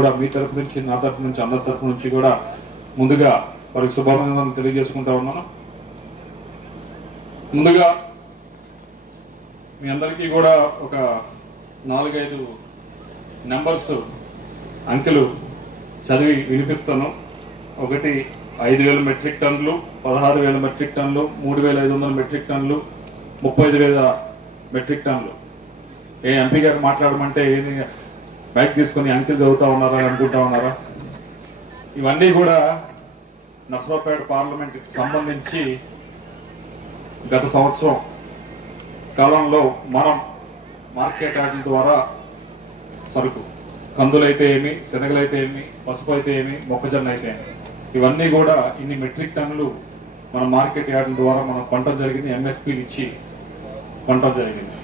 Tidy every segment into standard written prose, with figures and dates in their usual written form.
మీ తరపు నుంచి నా తరపు నుంచి అందరి తరపు నుంచి కూడా ముందుగా వారికి శుభాభినందనలు తెలియజేసుకుంటా ఉన్నాను. ముందుగా మీ అందరికీ కూడా ఒక 4-5 నెంబర్స్ అంకెలు చదివి వినిపిస్తాను. ఒకటి 5,000 మెట్రిక్ టన్నులు, 16,000 మెట్రిక్ టన్నులు, 3,500 మెట్రిక్ టన్నులు, 35,000 మెట్రిక్ టన్నులు. ఏ ఎంపీ గారు మాట్లాడమంటే ఏది బ్యాగ్ తీసుకొని అంకెలు చదువుతా ఉన్నారా అనుకుంటా ఉన్నారా? ఇవన్నీ కూడా నర్సరావుపేట పార్లమెంట్కి సంబంధించి గత సంవత్సరం కాలంలో మనం మార్కెట్ యార్డుల ద్వారా సరుకు కందులైతే ఏమి, శనగలైతే ఏమి, పసుపు అయితే ఏమి, మొక్కజొన్న అయితే ఏమి, ఇవన్నీ కూడా ఇన్ని మెట్రిక్ టన్నులు మన మార్కెట్ యార్డుల ద్వారా మనం కొనడం జరిగింది. ఎంఎస్పీలు ఇచ్చి కొనడం జరిగింది.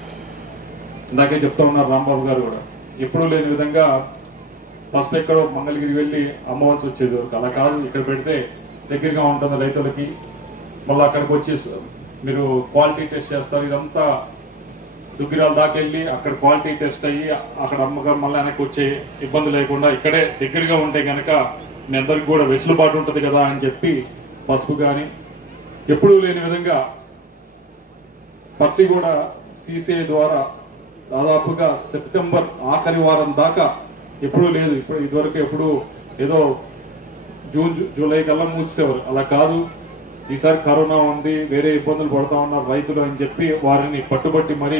ఇందాకే చెప్తా ఉన్నారు రాంబాబు గారు కూడా, ఎప్పుడూ లేని విధంగా ఫస్ట్ ఎక్కడో మంగళగిరి వెళ్ళి అమ్మవలసి వచ్చేది. అలా కాదు, ఇక్కడ పెడితే దగ్గరగా ఉంటుంది రైతులకి. మళ్ళీ అక్కడికి వచ్చేసి మీరు క్వాలిటీ టెస్ట్ చేస్తారు. ఇదంతా దుగ్గిరాల దాకా వెళ్ళి అక్కడ క్వాలిటీ టెస్ట్ అయ్యి అక్కడ అమ్మగా మళ్ళీ వెనక్కి వచ్చే ఇబ్బంది లేకుండా ఇక్కడే దగ్గరగా ఉంటే కనుక మీ అందరికి కూడా వెసులుబాటు ఉంటుంది కదా అని చెప్పి పసుపు కానీ ఎప్పుడూ లేని విధంగా పత్తి కూడా సిసిఐ ద్వారా దాదాపుగా సెప్టెంబర్ ఆఖరి వారం దాకా ఎప్పుడూ లేదు. ఇప్పుడు ఇదివరకు ఎప్పుడు ఏదో జూన్ జూలై కల్లా మూసేవారు. అలా కాదు, ఈసారి కరోనా ఉంది, వేరే ఇబ్బందులు పడతా ఉన్నారు రైతులు అని చెప్పి వారిని పట్టుబట్టి మరి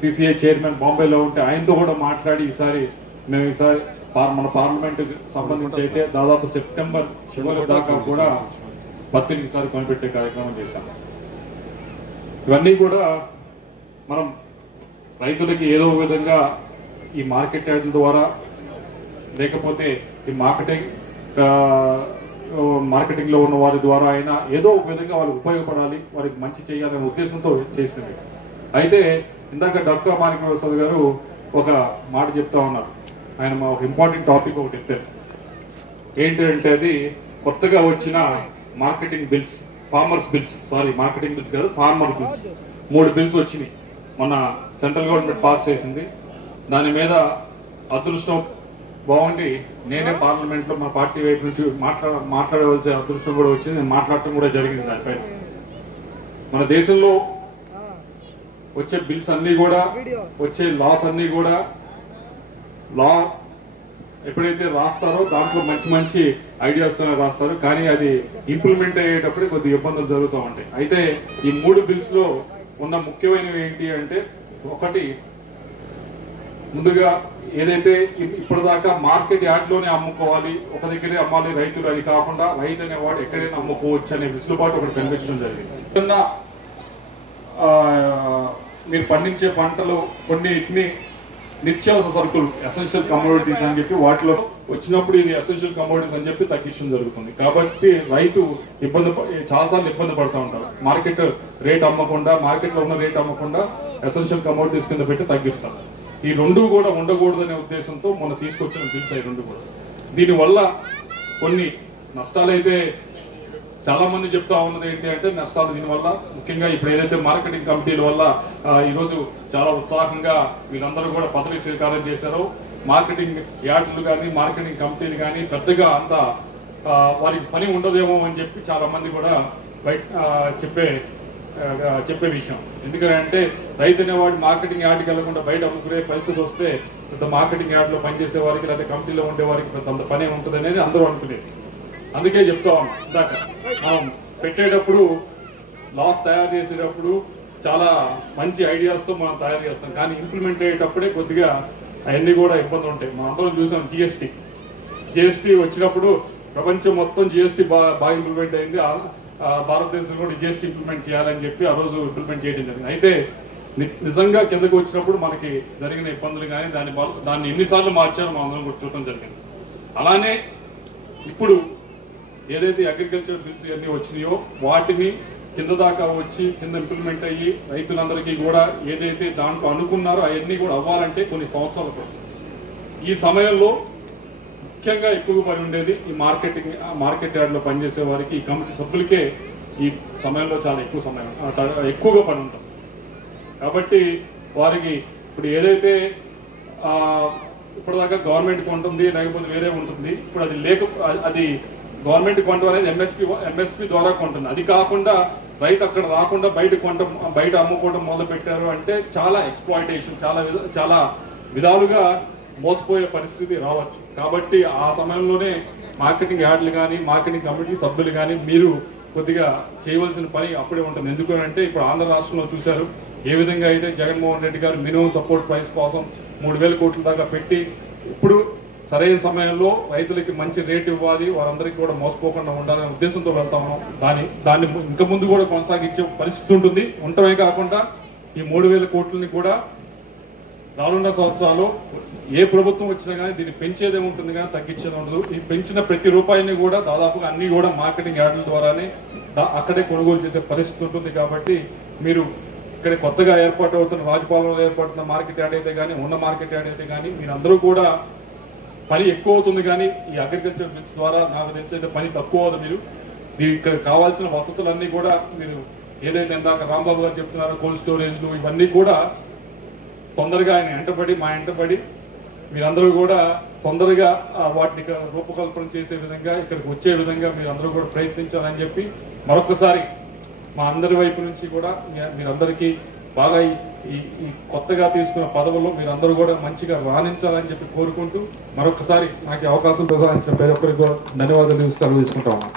సిసిఐ చైర్మన్ బాంబేలో ఉంటే ఆయనతో కూడా మాట్లాడి మేము ఈసారి మన పార్లమెంట్ సంబంధించి అయితే దాదాపు సెప్టెంబర్ చివరి దాకా కూడా పత్తిని ఈసారి కొనిపెట్టే కార్యక్రమం చేశాం. ఇవన్నీ కూడా మనం రైతులకి ఏదో విధంగా ఈ మార్కెట్ యార్డుల ద్వారా లేకపోతే ఈ మార్కెటింగ్ లో ఉన్న వారి ద్వారా అయినా ఏదో ఒక విధంగా వాళ్ళకి ఉపయోగపడాలి, వారికి మంచి చేయాలనే ఉద్దేశంతో చేసింది. అయితే ఇందాక డాక్టర్ మాణిక్య ప్రసాద్ గారు ఒక మాట చెప్తా ఉన్నారు. ఆయన ఒక ఇంపార్టెంట్ టాపిక్ ఒకటి ఎత్తారు. ఏంటంటే అది కొత్తగా వచ్చిన మార్కెటింగ్ బిల్స్, మార్కెటింగ్ బిల్స్ కాదు, ఫార్మర్ బిల్స్. 3 బిల్స్ వచ్చినాయి. మొన్న సెంట్రల్ గవర్నమెంట్ పాస్ చేసింది. దాని మీద అదృష్టం బాగుండి నేనే పార్లమెంట్ లో మా పార్టీ వైపు నుంచి మాట్లాడవలసిన అదృష్టం కూడా వచ్చింది. నేను మాట్లాడటం కూడా జరిగింది. దానిపైన మన దేశంలో వచ్చే బిల్స్ అన్ని కూడా, వచ్చే లాస్ అన్ని కూడా లా ఎప్పుడైతే రాస్తారో దాంట్లో మంచి మంచి ఐడియాస్ తోనే రాస్తారు, కానీ అది ఇంప్లిమెంట్ అయ్యేటప్పుడు కొద్దిగా ఇబ్బందులు జరుగుతూ ఉంటాయి. అయితే ఈ 3 బిల్స్ లో ఉన్న ముఖ్యమైనవి ఏంటి అంటే, ఒకటి ముందుగా ఏదైతే ఇప్పటిదాకా మార్కెట్ యార్డ్లోనే అమ్ముకోవాలి, ఒక దగ్గరే అమ్మాలి రైతులు, అది కాకుండా రైతు అనేవాడు ఎక్కడైనా అమ్ముకోవచ్చు అనే వెసులుబాటు ఒకటి కనిపించడం జరిగింది. మీరు పండించే పంటలు కొన్నిటిని నిత్యావసర సరుకులు, ఎసెన్షియల్ కమోడిటీస్ అని చెప్పి వాటిలో వచ్చినప్పుడు ఇది ఎసెన్షియల్ కమోడిటీస్ అని చెప్పి తగ్గించడం జరుగుతుంది. కాబట్టి రైతు చాలాసార్లు ఇబ్బంది పడుతూ ఉంటారు. మార్కెట్ రేట్ అమ్మకుండా, మార్కెట్ లో ఉన్న రేట్ అమ్మకుండా ఎసెన్షియల్ కమోడిటీస్ కింద పెట్టి తగ్గిస్తారు. ఈ 2 కూడా ఉండకూడదనే ఉద్దేశంతో మొన్న తీసుకొచ్చిన బిల్స్ అవి 2 కూడా. దీనివల్ల కొన్ని నష్టాలైతే చాలా మంది చెప్తా ఉన్నది ఏంటి అంటే నష్టాలు. దీనివల్ల ముఖ్యంగా ఇప్పుడు ఏదైతే మార్కెటింగ్ కమిటీల వల్ల ఈరోజు చాలా ఉత్సాహంగా వీళ్ళందరూ కూడా పదవి స్వీకారం చేశారో, మార్కెటింగ్ యార్డులు కానీ మార్కెటింగ్ కమిటీలు కానీ పెద్దగా అంత వారికి పని ఉండదేమో అని చెప్పి చాలా మంది కూడా బయట చెప్పే విషయం. ఎందుకంటే రైతు అనేవాడు మార్కెటింగ్ యార్డ్కి వెళ్లకుండా బయట అమ్ముకునే పరిస్థితి వస్తే పెద్ద మార్కెటింగ్ యార్డ్లో పనిచేసే వారికి లేదా కమిటీలో ఉండే వారికి పెద్ద పని ఉంటుంది అనేది అందరూ అనుకునేది. అందుకే చెప్తా ఉన్నాం, ఇందాక మనం పెట్టేటప్పుడు లాస్ తయారు చేసేటప్పుడు చాలా మంచి ఐడియాస్ తో మనం తయారు చేస్తాం, కానీ ఇంప్లిమెంట్ అయ్యేటప్పుడే కొద్దిగా అవన్నీ కూడా ఇబ్బందులు ఉంటాయి. మనం అందరం చూసాం జిఎస్టీ వచ్చినప్పుడు ప్రపంచం మొత్తం జిఎస్టీ బాగా ఇంప్లిమెంట్ అయింది. భారతదేశం కూడా జిఎస్టీ ఇంప్లిమెంట్ చేయాలని చెప్పి ఆ రోజు ఇంప్లిమెంట్ చేయడం జరిగింది. అయితే నిజంగా కిందకు వచ్చినప్పుడు మనకి జరిగిన ఇబ్బందులు కానీ దాన్ని ఎన్నిసార్లు మార్చారో మనం అందరం కూడా చూడటం జరిగింది. అలానే ఇప్పుడు ఏదైతే అగ్రికల్చర్ బిల్స్ అన్ని వచ్చినాయో వాటిని కింద దాకా వచ్చి కింద ఇంప్లిమెంట్ అయ్యి రైతులందరికీ కూడా ఏదైతే దాంట్లో అనుకున్నారో అవన్నీ కూడా అవ్వాలంటే కొన్ని సంవత్సరాలు పడుతుంది. ఈ సమయంలో ముఖ్యంగా ఎక్కువ పని ఉండేది ఈ మార్కెట్ యార్డ్లో పనిచేసే వారికి, ఈ కమిటీ సభ్యులకే ఈ సమయంలో చాలా ఎక్కువగా పని ఉంటుంది. కాబట్టి వారికి ఇప్పుడు ఏదైతే ఇప్పటిదాకా గవర్నమెంట్ కొంటుంది లేకపోతే వేరే ఉంటుంది. ఇప్పుడు అది అది గవర్నమెంట్ కొంటం అనేది ఎంఎస్పి ద్వారా కొంటుంది. అది కాకుండా రైతు అక్కడ రాకుండా బయట అమ్ముకోవడం మొదలు పెట్టారు అంటే చాలా ఎక్స్ప్లాయిటేషన్, చాలా విధాలుగా మోసపోయే పరిస్థితి రావచ్చు. కాబట్టి ఆ సమయంలోనే మార్కెటింగ్ యార్డ్లు కానీ మార్కెటింగ్ కమిటీ సభ్యులు కానీ మీరు కొద్దిగా చేయవలసిన పని అప్పుడే ఉంటుంది. ఎందుకంటే ఇప్పుడు ఆంధ్ర రాష్ట్రంలో చూశారు ఏ విధంగా అయితే జగన్మోహన్ రెడ్డి గారు మినిమం సపోర్ట్ ప్రైస్ కోసం 3,000 కోట్ల దాకా పెట్టి ఇప్పుడు సరైన సమయంలో రైతులకి మంచి రేటు ఇవ్వాలి, వారందరికీ కూడా మోసపోకుండా ఉండాలనే ఉద్దేశంతో వెళ్తా ఉన్నాం. దాన్ని ఇంకా ముందు కూడా కొనసాగించే పరిస్థితి ఉంటుంది. ఉండటమే కాకుండా ఈ 3,000 కోట్లని కూడా రానున్న సంవత్సరాలు ఏ ప్రభుత్వం వచ్చినా కానీ దీన్ని పెంచేదే ఉంటుంది కానీ తగ్గించేది ఉండదు. ఈ పెంచిన ప్రతి రూపాయిని కూడా దాదాపుగా అన్ని కూడా మార్కెటింగ్ యార్డుల ద్వారానే అక్కడే కొనుగోలు చేసే పరిస్థితి ఉంటుంది. కాబట్టి మీరు ఇక్కడ కొత్తగా ఏర్పాటు అవుతున్న రాజపాలెంలో ఏర్పడుతున్న మార్కెట్ యార్డ్ అయితే కానీ ఉన్న మార్కెట్ యార్డ్ అయితే కానీ మీరందరూ కూడా పని ఎక్కువ అవుతుంది. కానీ ఈ అగ్రికల్చర్ బిల్స్ ద్వారా నాకు తెలిసి అయితే పని తక్కువ అవుతుంది. మీరు ఇక్కడ కావాల్సిన వసతులన్నీ కూడా మీరు ఏదైతే ఇందాక రాంబాబు గారు చెప్తున్నారో కోల్డ్ స్టోరేజ్లు ఇవన్నీ కూడా తొందరగా ఆయన మా వెంటబడి మీరందరూ కూడా తొందరగా వాటిని రూపకల్పన చేసే విధంగా ఇక్కడికి వచ్చే విధంగా మీరందరూ కూడా ప్రయత్నించాలని చెప్పి మరొకసారి మా అందరి వైపు నుంచి కూడా మీరందరికీ బాగా ఈ కొత్తగా తీసుకున్న పదవుల్లో మీరందరూ కూడా మంచిగా రాణించాలని చెప్పి కోరుకుంటూ మరొకసారి నాకు అవకాశం ప్రసాదించిన ప్రతి ఒక్కరికి కూడా ధన్యవాదాలు సెలవు తీసుకుంటా ఉన్నాను.